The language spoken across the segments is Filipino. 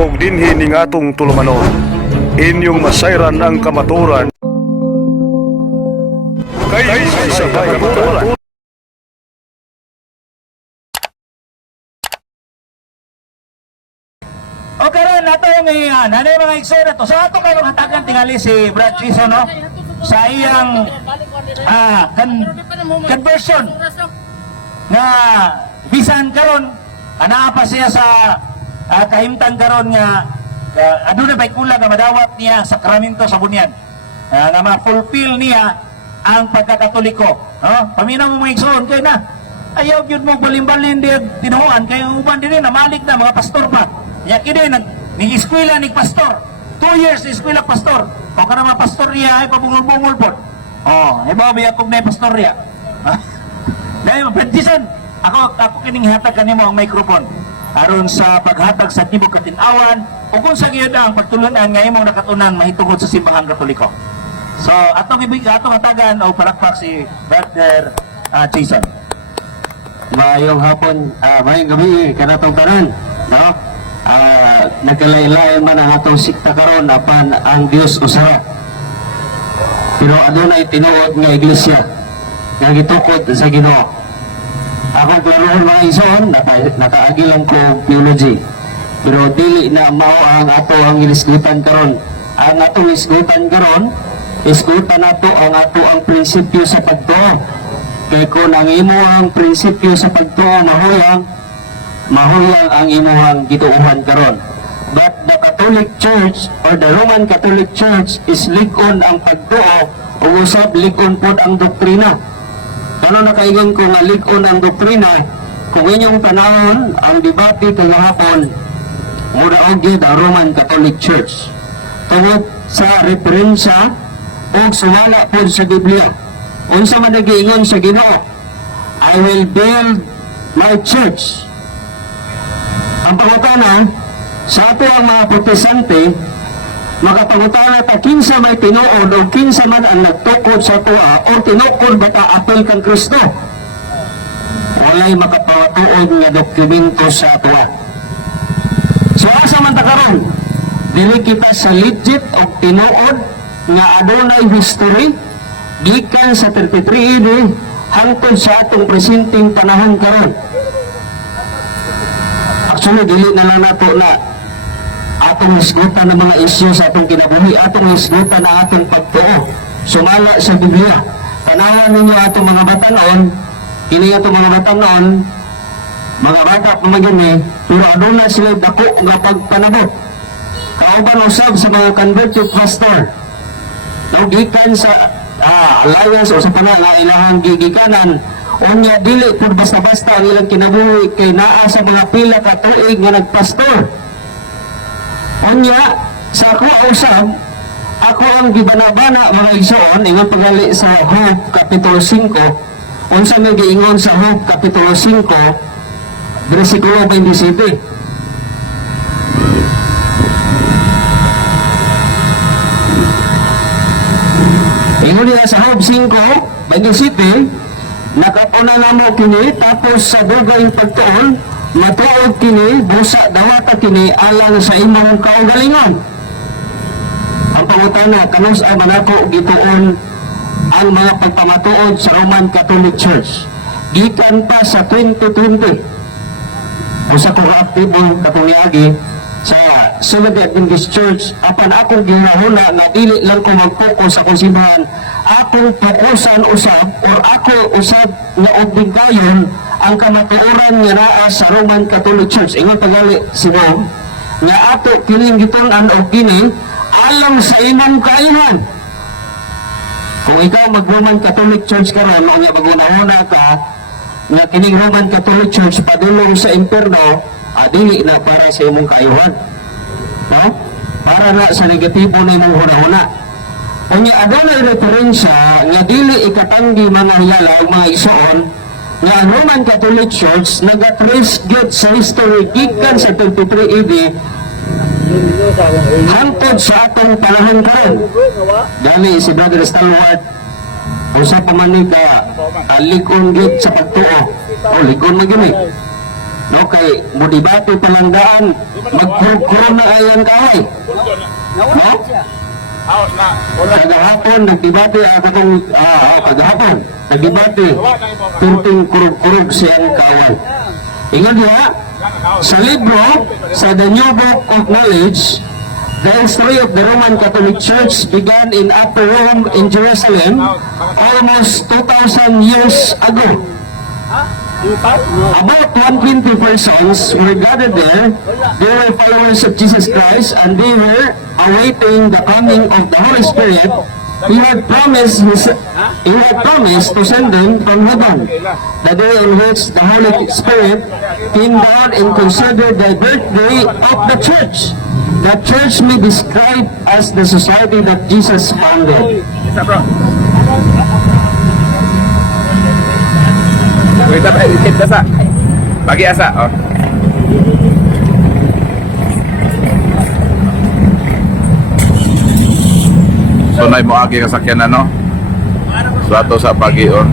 og dinhi ning atong tulumanon. Inyong masayran ang kamaturan. Kay sa kamaturan. O karon nato ngayon, ano yung mga eksena to? So ato kayo hatagan tingali si Brad Chiso, no? Sa iyang ah, con- conversion nga bisan karon ana pa siya sa ah, kahimtang karon nga uh, aduna ba'y kulang nga madawat niya sa sakramento sa bunyan? Ah, nga ma-fulfill niya ang pagkakatoliko no? paminaw mo mga igsoon kay na. Ayaw yun mo balimbalin di tinuhuan. Kay uban din namalik na mga pastor pa. Ya kini nag ni eskwela ni pastor. Two years ni eskwela pastor. O ka mga pastor niya ay pabungol-bungol po. Oh ba biya kog na pastor niya. Dahil maprendisan, ako, ako kining hatag kanimo ang microphone aron sa paghatag sa tibok katinawan o kung sa giyon ang pagtulunan nga imong nakatunan mahitungod sa simbahan katoliko. So, atong ibig atong hatagan o palakpak si Brother uh, Jason. Maayong hapon, ah, maayong gabi kanatong tanan, no? Ah, nagkalaylay man ang atong sikta karon apan ang Dios usara. Pero adunay tinuod nga iglesia nga gitukod sa Ginoo. Ako klarohon mga ison, naka, nakaagi lang ko theology. Pero dili na mao ang ato ang inisgutan karon. Ang atong isgutan karon, isgutan nato ang ato ang prinsipyo sa pagtuo. Kay kung ang imo ang prinsipyo sa pagtuo mahuyang, mahuyang ang imuhang gituuhan karon. But the Catholic Church or the Roman Catholic Church is ligon ang pagtuo o usab ligon pod ang doktrina. Ano nakaingon ko nga ligon ang doktrina, kung inyong panahon ang debate kagahapon, mura og gyud ang Roman Catholic Church. Tungod sa referensya o sumala pod sa Biblia. Unsa man nagiingon sa Ginoo, I will build my church. Ang pangutana, sa ato ang mga protestante, makapangutana ta kinsa may tinuod o kinsa man ang nagtukod sa tuwa o tinukod ba ta apel kang Kristo. Walay makapatuod nga dokumento sa tuwa. So asa man ta karon? Dili kita sa legit o tinuod nga adunay history gikan sa 33 AD hangtod sa atong presenteng panahon karon. Actually, dili na lang nato na atong hisgutan ng mga isyu sa atong kinabuhi, atong hisgutan na atong pagtuo. Sumala sa Biblia. Tanawan ninyo atong mga batanon, kini atong mga batanon, mga bata pa magini, pero aduna sila dako nga pagpanabot. Kauban usab sa mga converted pastor. Naugikan sa ah, alliance o sa pala nga ilahang gigikanan, unya dili pud basta-basta ang ilang kinabuhi kay naa sa mga pila ka tuig nga nagpastor. Unya, sa ako usab, ako ang gibanabana mga igsoon, ingon pagali sa Hope Kapitulo 5, unsa may giingon sa Hope Kapitulo 5, versikulo 27. Ingon niya sa Hope 5, 27, nakapuna na mo kini, tapos sa dugay pagtuon, matuod kini, busa dawata kini, alang sa imong kaugalingon. Ang pangutana, kanus ay manako gituon ang mga pagpamatuod sa Roman Catholic Church. Gikan pa sa 2020, o sa kong aktibo katungyagi sa Seventh Adventist Church apan akong ginahuna na dili lang ko mag-focus sa konsibahan akong fokusan usab or ako usab nga obligayon ang kamatuoran nga naa sa Roman Catholic Church ingon pagali sino nga ato kining gitun-an og kini alam sa imong kaihan kung ikaw mag-Roman Catholic Church karon o nga magunahuna ka nga kining Roman Catholic Church padulong sa impierno adili na para sa imong kayuhan no? Para na sa negatibo na imong hunahuna. Unya adunay referensya nga dili ikatanggi mga hilala o mga isuon nga Roman Catholic Church nagatrace gyud sa history gikan sa 23 AD hangtod sa atong panahon karon. Dali si Brother Stalwart usa pa man ka uh, likon gid sa pagtuo. O likon man gini no kay mudibati palanggaan magkurog na ayan kaway no kagahapon nagdibati ako tong ah ah, kagahapon nagdibati tunting kurog-kurog siyang kaway ingon diha sa libro sa The New Book of Knowledge The history of the Roman Catholic Church began in Upper Rome in Jerusalem almost 2,000 years ago. About 120 persons were gathered there. They were followers of Jesus Christ and they were awaiting the coming of the Holy Spirit. He had promised his, he had promised to send them from heaven. The day on which the Holy Spirit came down and considered the birthday of the church. The church may be described as the society that Jesus founded. Wait up, asa. Pagi asa, oh. Na mo agi kasakyan ano? So ato sa pagi oh.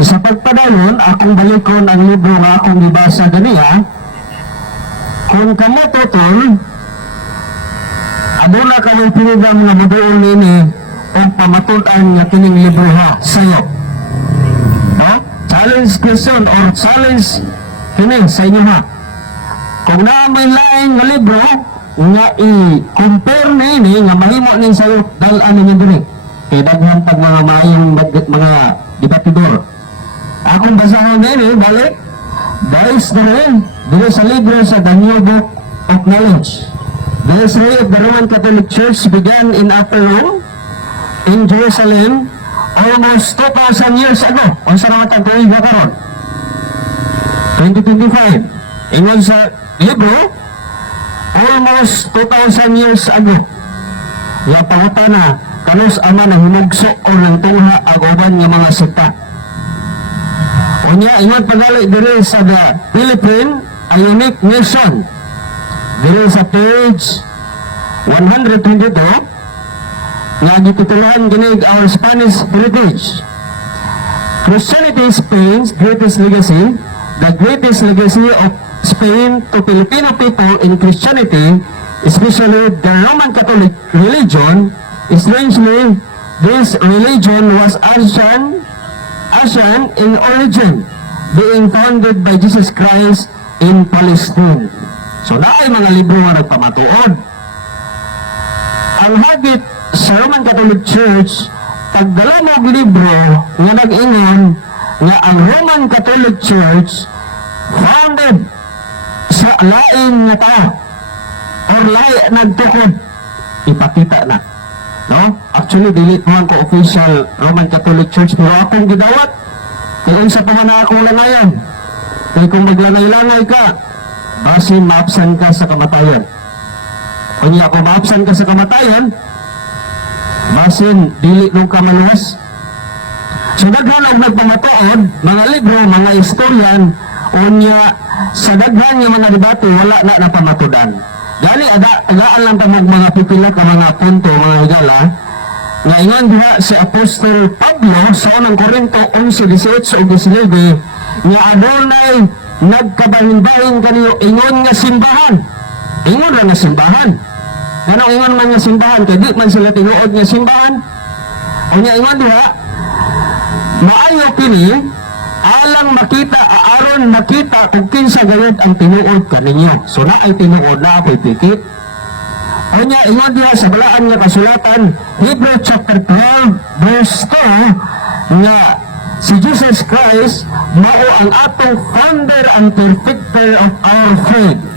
Sa pagpadayon, akong balikon ang libro nga akong gibasa ganiya. Kung kamo totol, aduna kami program nga maduol nini o pamatutan nga kining libro ha sayo. Challenge question or challenge kini sa inyo ha. Kung na may laing nga libro nga i-compare nini nga mahimo ning sayo dal-an ninyo diri. Kay daghan pag mga maayong mga debatidor. Akong basahon eh, balik. Dahis din, dito sa libro sa The New Book of Knowledge. The history of the Roman Catholic Church began in Upper Rome, in Jerusalem, almost 2,000 years ago. Kung sa naman tagpuin ba karon? 2025. Ingon sa libro, almost 2,000 years ago. Nga pangutana, kanus ama na hinugso o ng tungha agoban nga mga sita. Unya, ingon pagali diri sa the Philippine, a unique nation. Diri sa page 122, nga gititulahan ginig our Spanish heritage. Christianity is Spain's greatest legacy. The greatest legacy of Spain to Filipino people in Christianity, especially the Roman Catholic religion, strangely, this religion was Asian Asian in origin, being founded by Jesus Christ in Palestine. So naay mga libro nga nagpamatuod. Ang hagit sa Roman Catholic Church, pagdala mo libro nga nag-ingon nga ang Roman Catholic Church founded sa lain nga tao or lain nagtukod. Ipakita na. No? Actually dili man ko official Roman Catholic Church pero akong gidawat. Kay unsa pa man akong langayan. Kay kung maglanay-langay ka basin maapsan ka sa kamatayan. Kunya kung maapsan ka sa kamatayan basin dili nung ka maluwas So daghan og nagpamatuod, mga libro, mga istoryan, unya sa daghan nga mga debate wala na napamatudan. Gani ada agaan lang pa mag mga pipila ka mga punto mga higala nga ingon diha si Apostol Pablo sa unang Korinto 11:18 ug 19 nga adunay nagkabahin-bahin kaniyo ingon nga simbahan. Ingon lang nga simbahan. Ganong ingon man nga simbahan. Kay di man sila tinuod nga simbahan. Unya ingon diha maayo kini alang makita aaron makita kung kinsa gayud ang tinuod kaninyo so na ay tinuod na ako'y pikit. Unya, ingon diha sa balaan nga kasulatan, Hebrew chapter 12, verse 2, nga si Jesus Christ mao ang atong founder and perfecter of our faith.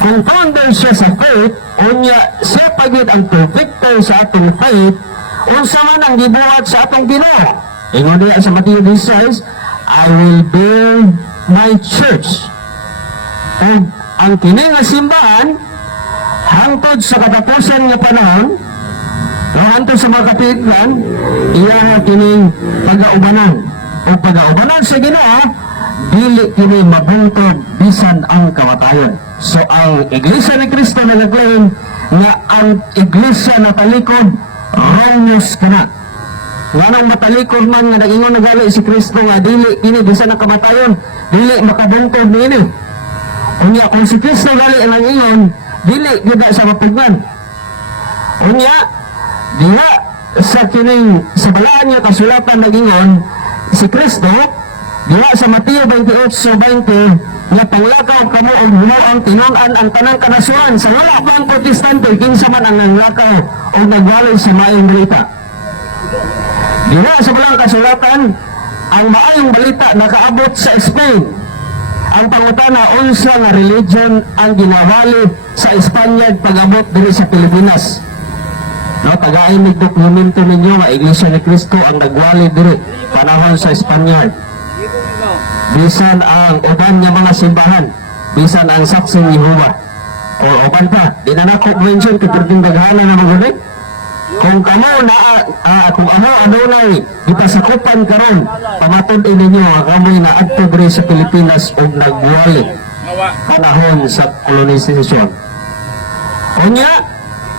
Kung founder siya sa faith, unya siya pagid ang perfecter sa atong faith, unsa man ang gibuhat sa atong Ginoo. Ingon diha sa Matthew 16, I will build my church. Ug ang kini nga simbahan hangtod sa katapusan nga panahon o hangtod sa mga katiglan iya nga kining pagaubanan o pagaubanan sa Ginoo dili kini mabuntog bisan ang kamatayon so ang iglesia ni Kristo na naglain nga ang iglesia na talikod Romulus kana. Nga nang matalikod man nga nagingon nagali si Kristo nga dili kini bisan na kamatayon, dili makabungkod niini. Unya kung si Kristo gali ang ingon, dili gyud na sa mapigman. Unya, diha sa kining sa balaan niya kasulatan nagingon si Kristo diha sa Mateo 28:20 nga panglakaw kamo og hinuang tinun-an ang tanang kanasuan sa wala pa ang protestante kinsa man ang nanglakaw og nagwalay sa maayong balita. Diha sa balang kasulatan ang maayong balita nakaabot sa Spain ang pangutana unsa nga religion ang ginawali sa Espanya pag-abot diri sa Pilipinas. No, tagain ni dokumento ninyo nga Iglesia ni Cristo ang nagwali diri panahon sa Espanyol. Bisan ang uban nga mga simbahan, bisan ang saksi ni Jehovah. O uban pa, di na nako mention kay pwedeng daghana na mga kung kamo na ah, kung ano ano na ipasakupan karon pamatud ninyo ang kamoy na adto diri sa Pilipinas ug nagwali panahon sa colonization. Unya,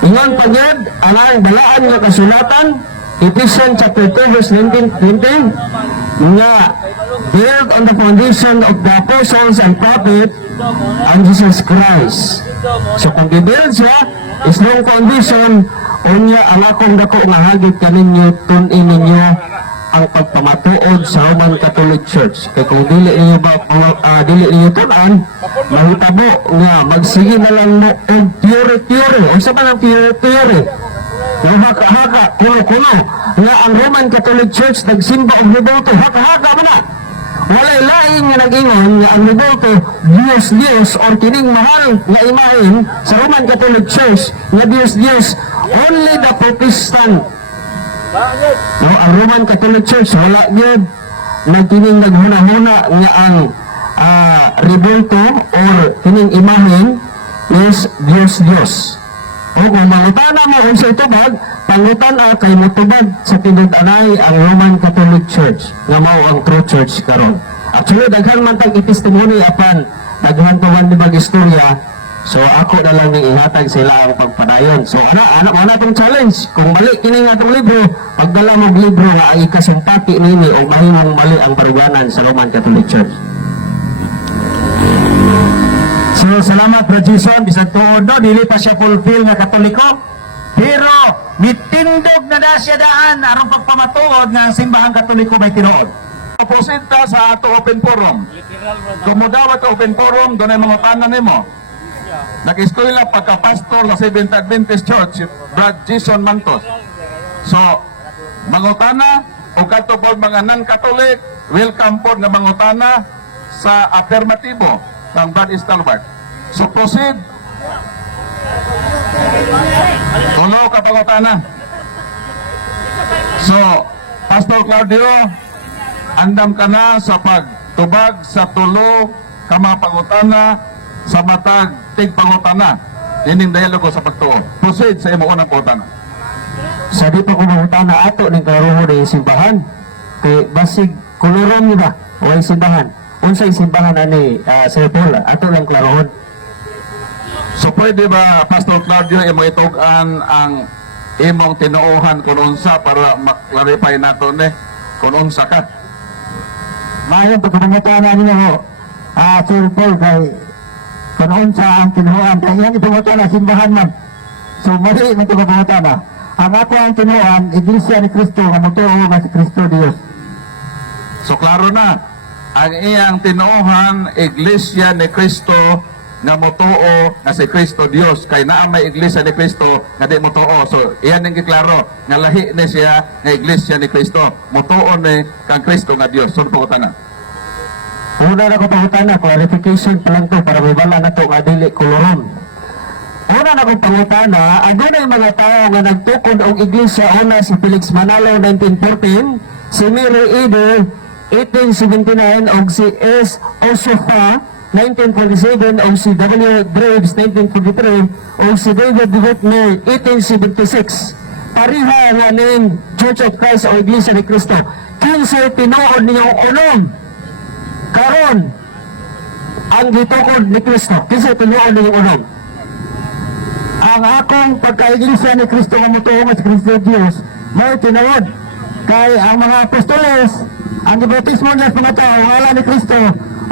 ingon pa gyud anang balaan nga kasulatan Ephesians chapter 2 verse 19 20 nga build on the foundation of the apostles and prophets and Jesus Christ. So kung gibuild siya, is no condition unya ang akong dako nga hagit kaninyo tun-in ninyo ang pagpamatuod sa Roman Catholic Church. Kaya kung dili niyo ba uh, dili niyo tunan, mahitabo nga magsige na lang mo og theory-theory. O sa man ang theory-theory? Nga haka-haka, kuno-kuno, nga ang Roman Catholic Church nagsimba og liboto, haka-haka mo na. Walay laing nga nag-ingon nga ang liboto, Diyos Diyos o kining mahal nga imahin sa Roman Catholic Church nga Diyos Diyos, only the Protestant No, ang Roman Catholic Church wala gyud nagkining naghuna-huna nga ang ah, rebulto or kining imahen is Dios Dios. O kung mangutana mo unsa itubag, pangutan-a kay motubag sa tinud-anay ang Roman Catholic Church nga mao ang true church karon. Actually daghan man tag itistimony apan naghantuhan di bag istorya So ako na lang ning ihatag sila ang pagpadayon. So ana ana mo na challenge. Kung mali kini nga tong libro, pagdala mo libro nga ang ikasumpati nini o mahimong mali ang paribanan sa Roman Catholic Church. So salamat Bro tuod no, dili pa siya fulfill nga katoliko. Pero mitindog na na siya daan aron pagpamatuod nga ang simbahang katoliko may tinuod. Ka sa ato open forum. Kung mo daw ato open forum, doon ay mga tanan nimo. Nag-eskwela pagka-pastor sa Seventh Adventist Church, Brad Jason Mantos. So, mangutana, o kato po mga non-Catholic, welcome po nga mangutana sa affirmatibo ng Brad Stalwart. So, proceed. Tulo ka pangutana. So, Pastor Claudio, andam ka na sa pagtubag sa tulo ka mga pangutana sa matag tigpangutana. Ining dialogo sa pagtuo. Proceed sa imo unang pangutana. Sa di pa kumangutana ato ning karuho ni simbahan. Kay basig kuluron ni ba? O simbahan. Unsay simbahan ani uh, Sir Paul, ato lang klarohon. So pwede ba, Pastor Claudio, imo itugan ang imong tinuohan kung unsa para maklarify nato ni kung unsa ka. Maayong pagkumangutana ninyo ho. Ah, Sir Paul, kay kanoon sa ang tinuhan. Kaya yan ipangutana simbahan man. So, mali na ito kapangutana. Ang ato ang tinuhan, Iglesia ni Cristo, nga mutuo nga si Cristo Dios. So klaro na, ang iyang tinuohan, Iglesia ni Cristo nga motuo nga si Kristo Dios. Kay naa may iglesia ni Kristo nga di motuo so iyan ang giklaro nga lahi ni siya nga iglesia ni Kristo motuo ni kang Kristo nga Dios. So po na Una na ko pangutana, clarification pa lang to para mabala na to nga dili. Una na ko pangutana, na yung mga tao nga nagtukod og iglesia una si Felix Manalo 1914, si Mary Eder 1879 og si S. Osofa 1947 og si W. Graves 1943 og si David Whitmer 1876. Pariha nga ning Church of Christ o Iglesia ni Cristo. Kinsay tinuod ninyong unom karon ang gitukod ni Kristo kinsa tinuod ninyong unom ang akong pagka-iglesia ni Kristo nga mutuong sa Kristo Diyos, may tinawad. Kay ang mga apostoles, ang gibatismo niya sa mga tao, ngala ni Kristo,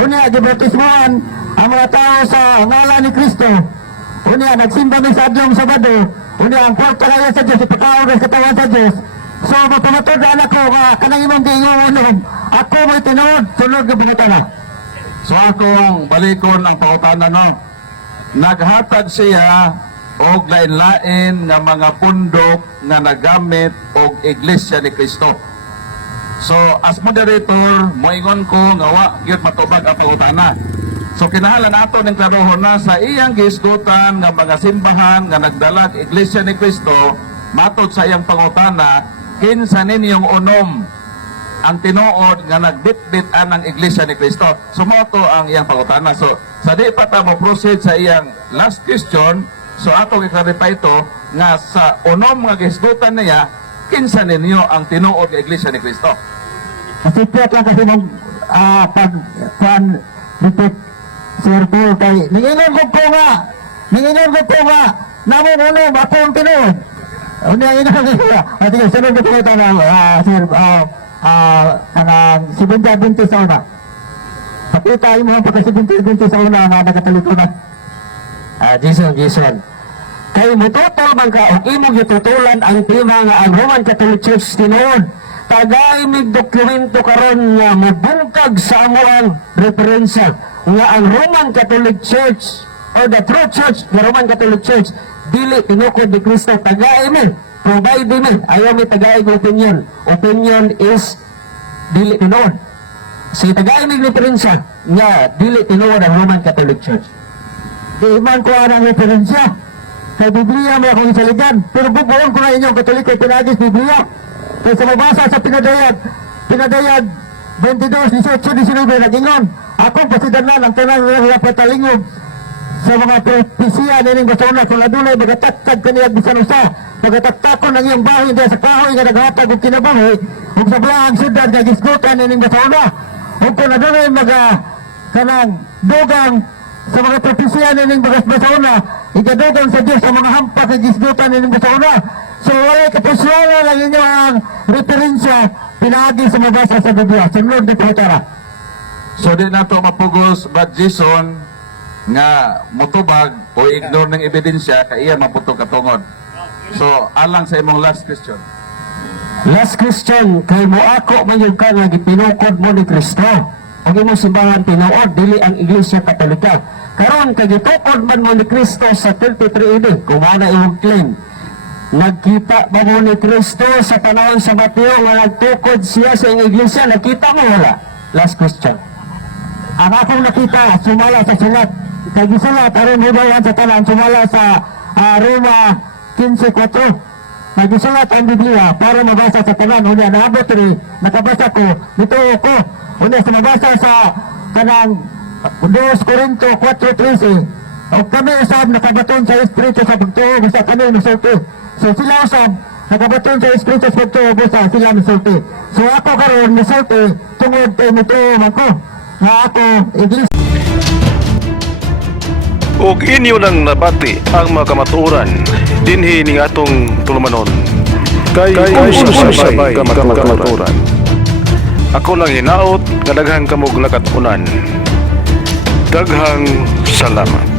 unya gibatismoan ang mga tao sa ngala ni Kristo, unya nagsimba mi sa adlong Sabado, unya ang kwarta kaya sa Diyos, ipakaon sa katawan sa Diyos. So, matumatod na anak ko, nga, kanang imong giingon ako may tinawad, sunod ka na. So akong balikon ang pautana no. Naghatag siya og lain-lain nga mga pundok nga nagamit og iglesia ni Kristo. So as moderator, moingon ko nga wa gyud matubag ang pautana. So kinahanglan nato ning klarohon na sa iyang gisgutan nga mga simbahan nga nagdalag iglesia ni Kristo matod sa iyang pangutana kinsa ninyong unom ang tinuod nga nagbitbit ang iglesia ni Kristo. Sumoto ang iyang pangutana. So, sa di pa ta mo proceed sa iyang last question, so ato i-clarify ito nga sa unom nga gisgutan niya, kinsa ninyo ang tinuod nga iglesia ni Kristo. Kasi piyat lang kasi nung ah, pag pan repeat Sir Paul kay ninginom ko po nga ninginom ko po nga namo uno ako ang tinuod Unya ina nga at yung sunod ko po na ah, Sir ah kanang si Binta Binti sa una Pakita mo ang pagka si Binti Binti sa una nga nagatalikod Ah, Jason, Jason. Kay mututol man ka og imong gitutulan ang tema nga ang Roman Catholic Church tinuod. Tagay mig dokumento karon nga mabungkag sa amoang referensya nga ang Roman Catholic Church or the true church, the Roman Catholic Church, dili tinukod ni Kristo tagay mi. Provide mi. Ayaw mi tagay ng opinion. Opinion is dili tinuod. Si tagay mig referensya nga dili tinuod ang Roman Catholic Church. Di man ko ang referensya. Sa Biblia may akong isaligan. Pero bubuon ko na inyong katoliko pinagis Biblia. Kaya sa mabasa sa pinadayag, pinadayag 22, 18, 19, nagingon. Ako pasidanan ang tanang nga patalingog sa mga propesya na ning basona kung adunay magataktad kaniya bisan usa magataktakon ang iyong bahay diya sa kahoy nga naghatag og kinabuhi ug sa blaang syudad nga gisgutan na ning basona ug kung adunay maga kanang dugang sa mga propesya na ning bagas basona ikadugang sa Dios sa mga hampas na ning basona so wala kapuswana lang inyo ang referensya pinagi sa mabasa sa Biblia sunod na pahitara So di na to mapugos Brad Jason nga mutubag o ignore ng ebidensya kay iya maputog katungod. So alang sa imong last question. Last question, kay mo ako man yung ka nga gipinukod mo ni Kristo. Ang imong simbahan tinuod dili ang Iglesia Katolika. Karon kay gitukod man mo ni Kristo sa 23 AD, kung mao na imong claim. Nagkita ba mo ni Kristo sa panahon sa Mateo nga nagtukod siya sa iyong iglesia? Nakita mo wala? Last question. Ang akong nakita, sumala sa sulat. Kay gisulat, aron hibayan sa tanan, sumala sa ah, Roma 15.4. Nagsulat ang Biblia para mabasa sa tanan. Unya, naabot rin, nakabasa ko, nito ko. Unya, sa mabasa sa kanang 2 Corinto 4.13. O kami usab nakabaton sa Espiritu sa pagtuo, basta kami nasulti. So sila usab, nakabaton sa Espiritu sa pagtuo, basta sila nasulti. So ako karon nasulti, tungod kay mutuo man ko. Ako, iglesia. ug inyo nang nabati ang mga kamatuoran dinhi ning atong tulumanon. Kay sabay ka kamatuoran ako lang hinaot nga daghang kamog nakatunan daghang salamat